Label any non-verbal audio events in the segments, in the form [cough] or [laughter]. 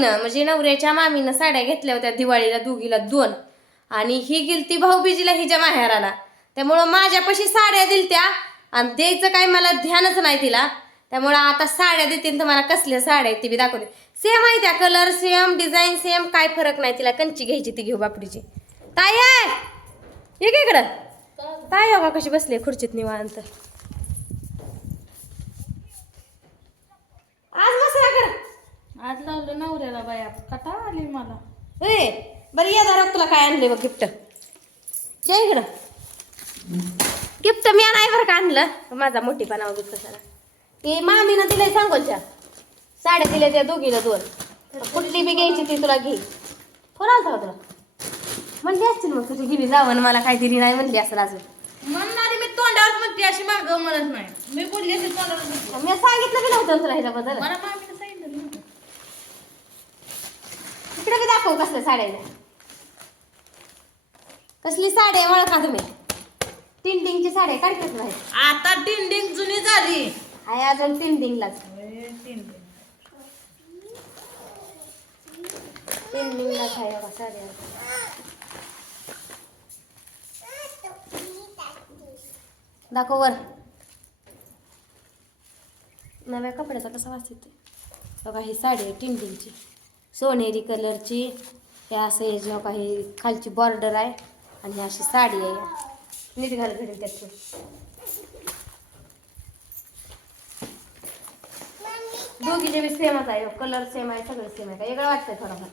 मामीनं म्हणजे नवऱ्याच्या मामीनं साड्या घेतल्या होत्या दिवाळीला दोघीला दोन. आणि ही गिलती भाऊबीजीला हिच्या माहेराला. त्यामुळं माझ्यापाशी साड्या दिलत्या आणि द्यायचं काय मला ध्यानच नाही तिला. त्यामुळं आता साड्या देतील तर मला कसल्या साड्या आहेत ती बी दाखवते. सेम आहे त्या कलर सेम डिझाईन सेम काय फरक नाही तिला. कंची घ्यायची ती घेऊ बापडीची. ताई आहे ये इकडं. ताई हो बा कशी बसली खुर्चीत निवांत. आज बसला करा आज लावलं नवऱ्याला बाया कटा आली मला. ए बरं ये जरा तुला काय आणले बघ गिफ्ट. या इकडं. गिफ्ट मी नाही बरं का आणलं? माझा मोठीपणा गिफ्ट कशाला. ते मामीनं दिलंय सांगोलच्या. साड्या दिल्या त्या दोघीला दोन. कुठली बी घ्यायची ती तुला घे. फोन आलता का तुला? म्हणली असतील मग तुझी गिरी जावं मला दिली नाही म्हणली असेल अजून म्हणणारी मी तोंडावर म्हणते अशी माग म्हणत नाही. मी बोलली अशी तोंडावर म्हणते. मी सांगितलं बी नव्हतं तुला ह्याच्याबद्दल मला मामीने सांगितलं नव्हतं. इकडे बी दाखव कसल्या साड्या. कसली साडी आहे ओळखा तुम्ही. टिंटिंगची साडी आहे, काय कसलं आहे आता टिंडिंग जुनी झाली. आहे अजून टिंटिंगलाच टिंडिंग टिंटिंगलाच आहे बघा साड्या. दाखव वर. नव्या कपड्याचा कसा वास येते बघा ही साडी आहे टिंटिंगची सोनेरी कलरची. हे असं हे जेव्हा काही खालची बॉर्डर आहे आणि ही अशी साडी आहे. नीट घाल घरी त्याची. दोघीचे बी सेमच आहे. कलर सेम आहे सगळं सेम आहे. का वेगळं वाटतंय थोडंफार?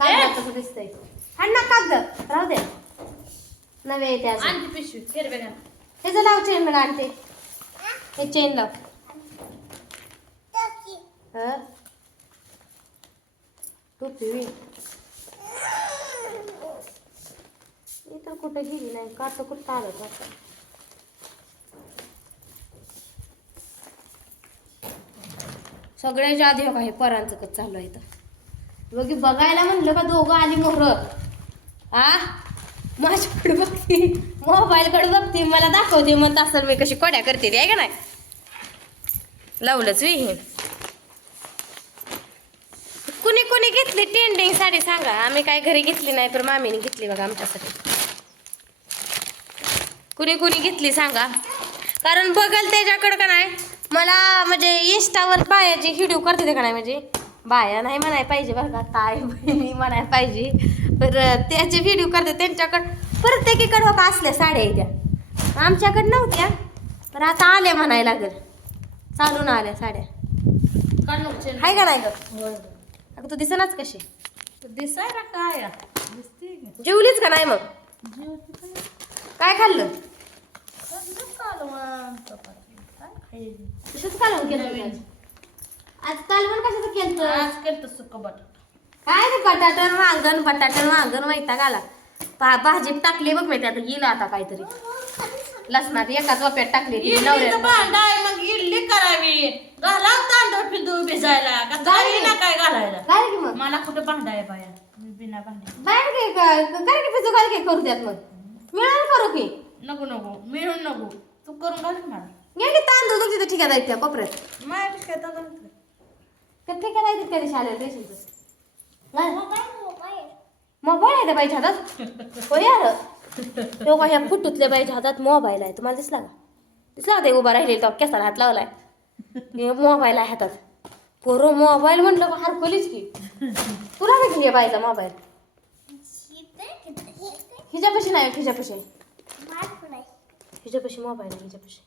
कागद कसं दिसतंय? हाण ना कागद. राहू दे. नवे येते अजून. आणखी पिशवी हिरव्या घाल. त्याचं लाव चेन मला आणते. हे चेन लाव. हं? टोपी मी तर कुठं गेली नाही का तर कुठं आलं का सगळे जादे हो का परांचं कच चालू आहे इथं. बघी बघायला म्हणलं का दोघं आली मोहर. आ? माझ्याकडे बघते मोबाईलकडे बघते मला दाखवते म्हणत असेल मी कशी कोड्या करते आहे का नाही? लावलंच वी हे. कुणी कुणी घेतली टेंडिंग साडी सांगा. आम्ही काय घरी घेतली नाही पण मामीने घेतली बघा आमच्यासाठी. कुणी कुणी घेतली सांगा. कारण बघल त्याच्याकडं का नाही? मला म्हणजे इंस्टावर बायाची व्हिडिओ करते ते का नाही म्हणजे? बाया नाही म्हणाय पाहिजे बरं का ताई बहिणी म्हणाय पाहिजे. तर त्याचे व्हिडिओ करते त्यांच्याकडं. प्रत्येकीकडं हो का असल्या साड्या आहेत त्या. आमच्याकडं नव्हत्या. पण आता आल्या म्हणायला लागेल. चालून आल्या साड्या. आहे का नाही. अगं तू दिसनाच कशी तर दिसायला काय? दिसते की. जेवलीच का नाही मग काय? खाल्लं कालवण? तसंच केलं आज? कालवण कशाचं केलं आज केलं सुक्क बटाटा काय ते बटाटन वांगण बटाटन वांगण वैताग आला पा भाजीत टाकली बघ मी त्यात गेलं आता काहीतरी लसणात एकाच वाप्यात टाकली ती इडलीचं नवऱ्यात भांडं आहे मग इडली करावी. घाला तांदूळ पिंदूळ भिजायला का घाल. ना काय घालायला? रे की मग. मला कुठं भांडा आहे बाया? मी बिना भांडी. बाहेर घे का- पिझ्झा काय करू द्यात मग. मिळाल करू की. नको नको. मिळून नको. तू करून घाल की मला. घे की तांदूळ तुझी तर ठिकाण आहेत त्या कोपऱ्यात. माझ्या काय तांदूळ नाही. त्या ठिकाण आहेत त्या दिवशी आल्या रेशनचं मोबाईल आहे त्या बाईच्या हातात. हो यार. तेव्हा ह्या फुटूतल्या बाईच्या हातात मोबाईल आहे तुम्हाला दिसला का? दिसला ते उभा राहिले तो केसाला हात लावलाय. मोबाईल आहे हातात. पोरं मोबाईल म्हटलं हार हरकलीच की. तुला नाही घेऊन बाईचा मोबाईल? हिच्यापाशी नाही हिच्यापाशी. हिच्यापाशी मोबाईल आहे हिच्यापाशी.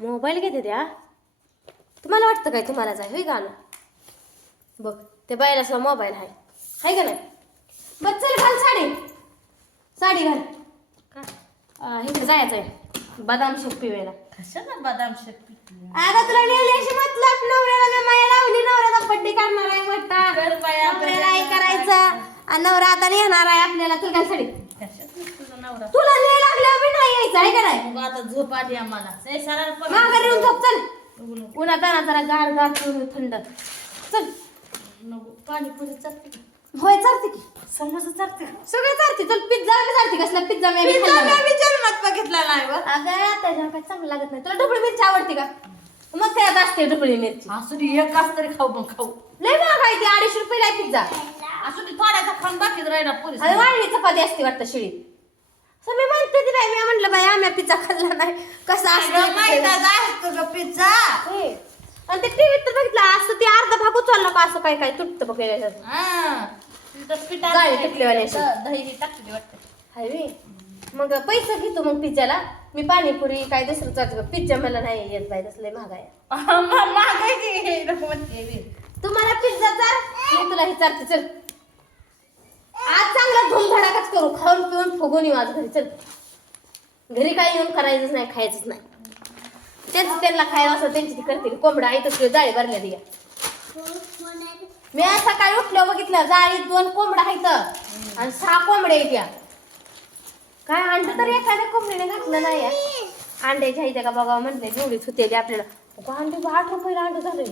मोबाईल घेते द्या तुम्हाला वाटतं काय तुम्हालाच आहे? होय गाणं बघ ते बायला सुद्धा मोबाईल आहे. हाय का नाही? बच्चल चल घाल साडी. साडी घाल. का अं, इकडे जायचं आहे बदाम शेक पिवायला. कशाला बदाम शेक? आता तुला नेली अशी मतलब नवऱ्याला मी माया लावली नवऱ्याचा बड्डे करणार आहे बाया, नवऱ्याला हे करायचं. आणि नवरा आता नेणार आहे आपल्याला तू घाल साडी तुला नाही बी नाही यायचं आहे का नाही? आता झोप आली आम्हाला. माघारी येऊन झोप चल. नको, उन्हात जरा गार गार थंड चल. नको. पाणीपुरी चालते? होय चालते की. समोसा चालते का? सगळं चालते चल पिझ्झा बी चालते कसला? पिझ्झा मी बी पिझ्झा खाल्ला. नाही. मी जन्मात बघितला नाही बा अगं त्याच्या काय चांगलं लागत नाही. तुला ढोबळी मिरची आवडते का? मग त्यात असते ढुबळी मिरची. असू दे एक कास तरी खाऊ पण खाऊ. लय महाग आहे ती अडीचशे रुपयाला आहे पिझ्झा असू दे थोड्याचा खाऊन बाकीच राहिला पुरी आणि वाढली चपाती असते वाटतं शिळी. असं मी म्हणते ती बाई मी म्हणलं बाई आम्ही पिझ्झा खाल्ला नाही. कसा माहीत असतो आहे तुझं पिझ्झा हे. आणि ते टीव्हीत तर बघितलं असं ते अर्धा भाग उचलला का असं काय काय तुटतं बघ याच्यात. हा. जाळी तुटलीवाली अशी. दही बी टाकली वाटतं. हाय वे. मग पैसा घेतो मग पिझ्झाला मी पाणीपुरी काय दुसरं चालतं पिझ्झा मला नाही येत बाई तसलं महाग आहे. [laughs] मागायची हे नको म्हणते बी. तुम्हाला पिझ्झा चाल. मी तुला हे चालते चल. आज चांगला धुमधडाकाच करू. खाऊन पिऊन फुगून येऊ आज घरी चल. घरी काय येऊन करायचंच नाही खायचंच नाही. त्यांचं त्यांना खायला असं त्यांची ती करतील. कोंबडा आहे तसली जाळी भरल्या दिया मी आज सकाळी उठल्या बघितलं जाळीत दोन कोंबडा आहेत. आणि सहा कोंबड्या आहेत या. काय अंड तरी एखाद्या कोंबडीने घातलं नाही आहे. अंड्याच्या इथे का बघा म्हणले जेवढीच होते आपल्याला. अंडे आठ रुपयाला अंड झाले.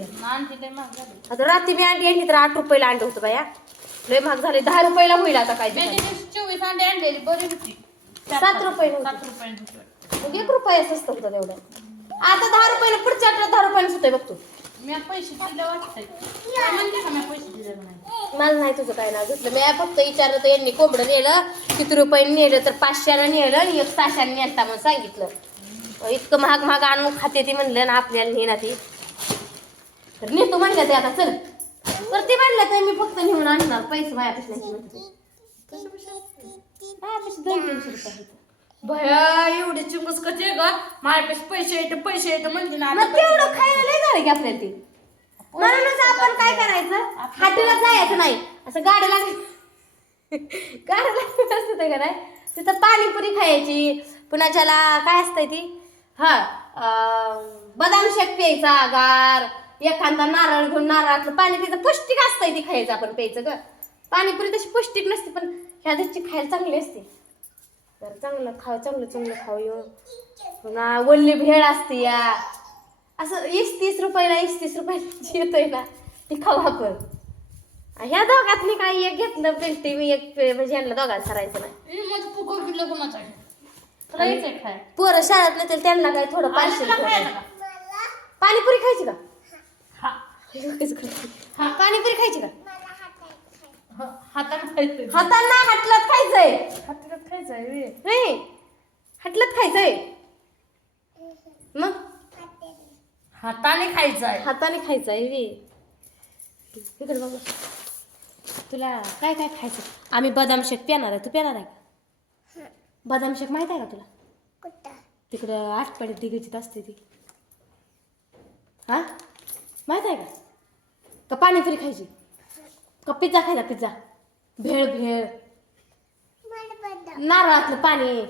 आता रात्री मी अंडी आणली तर आठ रुपयाला अंड होतं बाया. लय महाग झाले दहा रुपयाला होईल आता काय त्या चोवीस अंडे आणलेली बरी होती. सात रुपये. सात रुपये एक रुपया स्वस्त होतं तेवढं. आता दहा रुपयाला पुढच्या आठवड्यात दहा रुपयाला सुतोय बघतो मी पैसे दिले वाटतंय काय म्हणते का मी पैसे दिले नाही मला नाही तुझं काय नाव घेतलं मी फक्त विचारलं तर यांनी कोंबडं नेलं किती रुपयाने नेलं तर पाचशेनं नेलं आणि एक सहाशेने नेलता म्हणून सांगितलं इतकं महाग महाग आणून खाते ती म्हणलं ना आपल्याला नेना ती तर नेतो म्हणलं ते आता चल तर ते म्हणलं तर मी फक्त नेऊन आणणार पैसे माझ्यापाशी नाही म्हणते माझ्यापाशी दोन तीनशे रुपये आहेत. भया एवढी चिंगूस कसे ग. माझ्यापेक्षा पैसे येते पैसे येते म्हणजे ना मग तेवढं खायला लय झालं की आपल्याला ते. म्हणूनच आपण काय करायचं? हाटीला जायचं नाही. असं गाड्या लागली. गाड्या लागली असतं का नाही? तिथं पाणीपुरी खायची. पुन्हा ज्याला काय असतंय ती? हा बदाम शेक प्यायचा गार. एखादा नारळ घेऊन नारळातलं पाणी प्यायचं पौष्टिक असतंय ती खायचं आपण प्यायचं ग. पाणीपुरी तशी पौष्टिक नसते पण ह्या दिवशी खायला चांगली असते. तर चांगलं खाव चांगलं चांगलं खाऊ येऊन. पुन्हा वल्ली भेळ असते या. असं वीस तीस रुपयाला वीस तीस रुपयाला जी येतोय ना ती खाऊ आपण. ह्या दोघात मी काही एक घेतलं पेंटी मी एक म्हणजे यांना दोघात सरायचं नाही. पोरं शाळेत नेतील त्यांना काय थोडं पाचशे का? पाणीपुरी खायची का? हा. पाणीपुरी खायची का? हाताने खायचंय. हातांना हाटलात खायचंय. हातात खायचंय. नाही हाटलात खायचंय. मग? हाताने खायचंय. हाताने खायचंय वे इकडे बघ. तुला काय काय खायचं आम्ही बदाम शेक पिणार आहे. तू पिणार आहे का? बदाम शेक माहीत आहे का तुला? तिकडं आठपाडी दिगजीत असते ती. हा? माहीत आहे का? का पाणीपुरी खायची? का पिझ्झा खायचा पिझ्झा? भेळ भेळ. नारळातलं पाणी.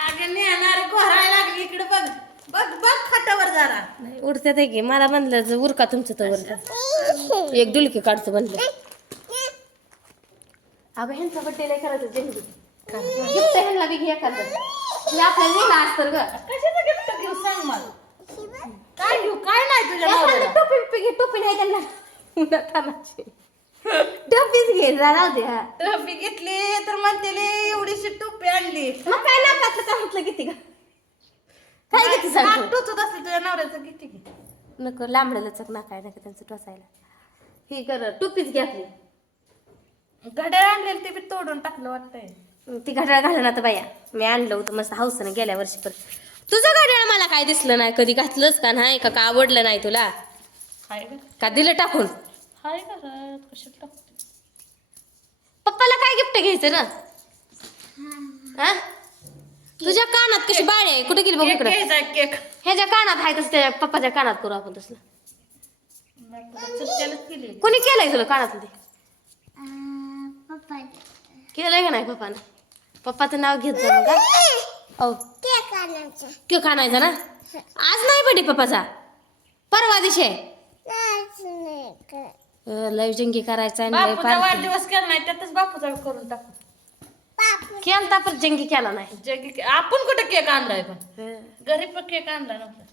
अगं नेणार घोरायला लागली इकडे बघ. बघ बघ खाटावर जरा. नाही उडत्यात आहे की. मला म्हणलं ज- उरका तुमचं तर उरका. एक डुलकी काढतो म्हणलं. अगं ह्यांचा बड्डे नाही करायचं गिफ्ट ह्यांना बी घ्या एखादं. मी आपल्याला नेला असतं ग. कशाचं गिफ्ट घेऊ सांग मला. काय घेऊ काय नाही तुझ्या एखादं नवऱ्याला? टोपी बिपी घे टोपी नाही त्यांना. उन्हातानाची. टोपीच घे राहू दे हा. टोपी घेतली तर म्हणते ले, एवढीशी टोपी आणली. मग काय नाकातलं काय म्हटलं किती का? काय किती नाक टोचत असली तुझ्या नवऱ्याचं किती किती नको लांबड्याला चक ना काय नका त्यांचं टोचायला. ही कर टोपीच घे आपली. घड्याळ आणलेलं ते बी तोडून टाकलं वाटतंय. ती घड्याळ घालून आता बाया मी आणलं होतं मस्त हौसानं गेल्या वर्षी पण. तुझं घड्याळ मला काय दिसलं नाही कधी घातलंच का नाही का का आवडलं नाही तुला? हाय का का दिलं टाकून? हाय का रे? कशात टाकते पप्पाला काय गिफ्ट घ्यायचं ना हा. तुझ्या कानात कशी बाळी आहे? कुठे गेली बघ इकडे? केक. ह्याच्या कानात आहे तसं त्याच्या पप्पाच्या कानात करू आपण तसलं. कोणी केलंय तुला कानातलं ते? केलंय का नाही पप्पानं? पप्पाचं नाव घेत जा मग हा? औ. केक आणायचा ना? आज नाही बड्डे पप्पाचा. परवा दिवशी आहे. लय जंगी करायचा आणि लय बापूचा पार्टी. वाढदिवस केला नाही त्यातच बापूचा करून टाकू. केलता पण जंगी केला नाही. जे की- आपण कुठे केक आणलाय पण? हं. घरी पण केक आणला नव्हता.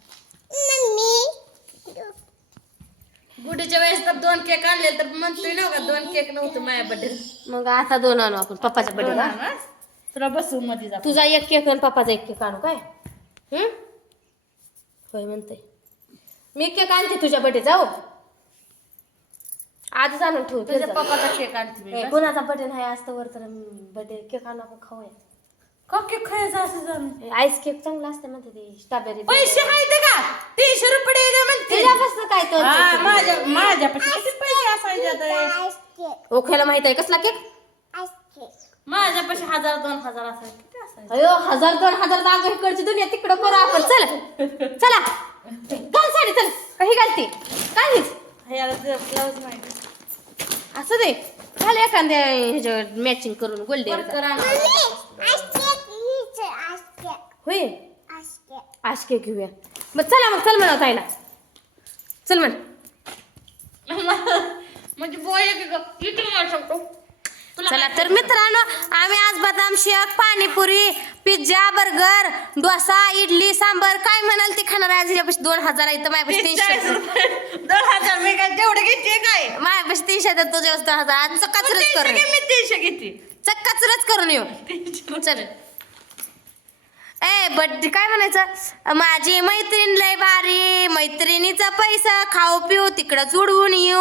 गुडीच्या वेळेस तर दोन केक आणले तर म्हणतोय ना का दोन केक नव्हतं माझ्या बड्डे मग आता दोन आणू आपण पप्पाच्या बड्डे तुला बसू मध्ये जा तुझा एक केक आणि पप्पाचा एक केक आणू काय? हं? होय म्हणते मी केक आणते तुझ्या बर्थडे जाऊ आजच आणून ठेवू तुझ्या. पप्पाचा केक आणते मी ए, कोणाचा बर्थडे नाही आज तर वर तर बर्थडे केक आणून आपण खाऊया. का केक खायचा असं जाणून आईस केक चांगला असते म्हणते ते स्ट्रॉबेरी पैसे आहेत का? तीनशे रुपये दे म्हणते. तुझ्यापासून काय तो हा, माझ्या किती पैसे असायचे आता? ओखेला माहीत आहे कसला केक माझ्यापाशी हजार दोन हजार असायचे. किती असायचे? अयो हजार दोन हजार जागा इकडची दुनिया तिकडं करू आपण. चल चला. घाल साडी चल. काही घालते? काय हीच? हे ब्लाऊज नाही. असं दे. घाल एखाद्या ह्याच्यावर मॅचिंग करून गोल्डे वर्कर आणा. होय? आज केक घेऊया. मग चला मग चल म्हणा ताईला. चल म्हण. [laughs] म्हणजे बोय मारू शकतो. चला तर मित्रांनो आम्ही आज बदाम shake panipuri pizza burger dosa idli sambar काय म्हणाल ते खाणार आहे आज? हिच्यापाशी दोन हजार आहे तर माझ्यापाशी तीनशे दोन हजार मी काय तेवढे घेते काय? माझ्यापाशी तीनशे तर तुझ्या दोन हजार आज चक्काचरच तीनशे करून मी तीनशे घेते चक्काचरच करून येऊ. चल. ए बट काय म्हणायचं? माझी मैत्रीण लय भारी मैत्रिणीचा पैसा खाऊ पिऊ तिकडं उडवून येऊ.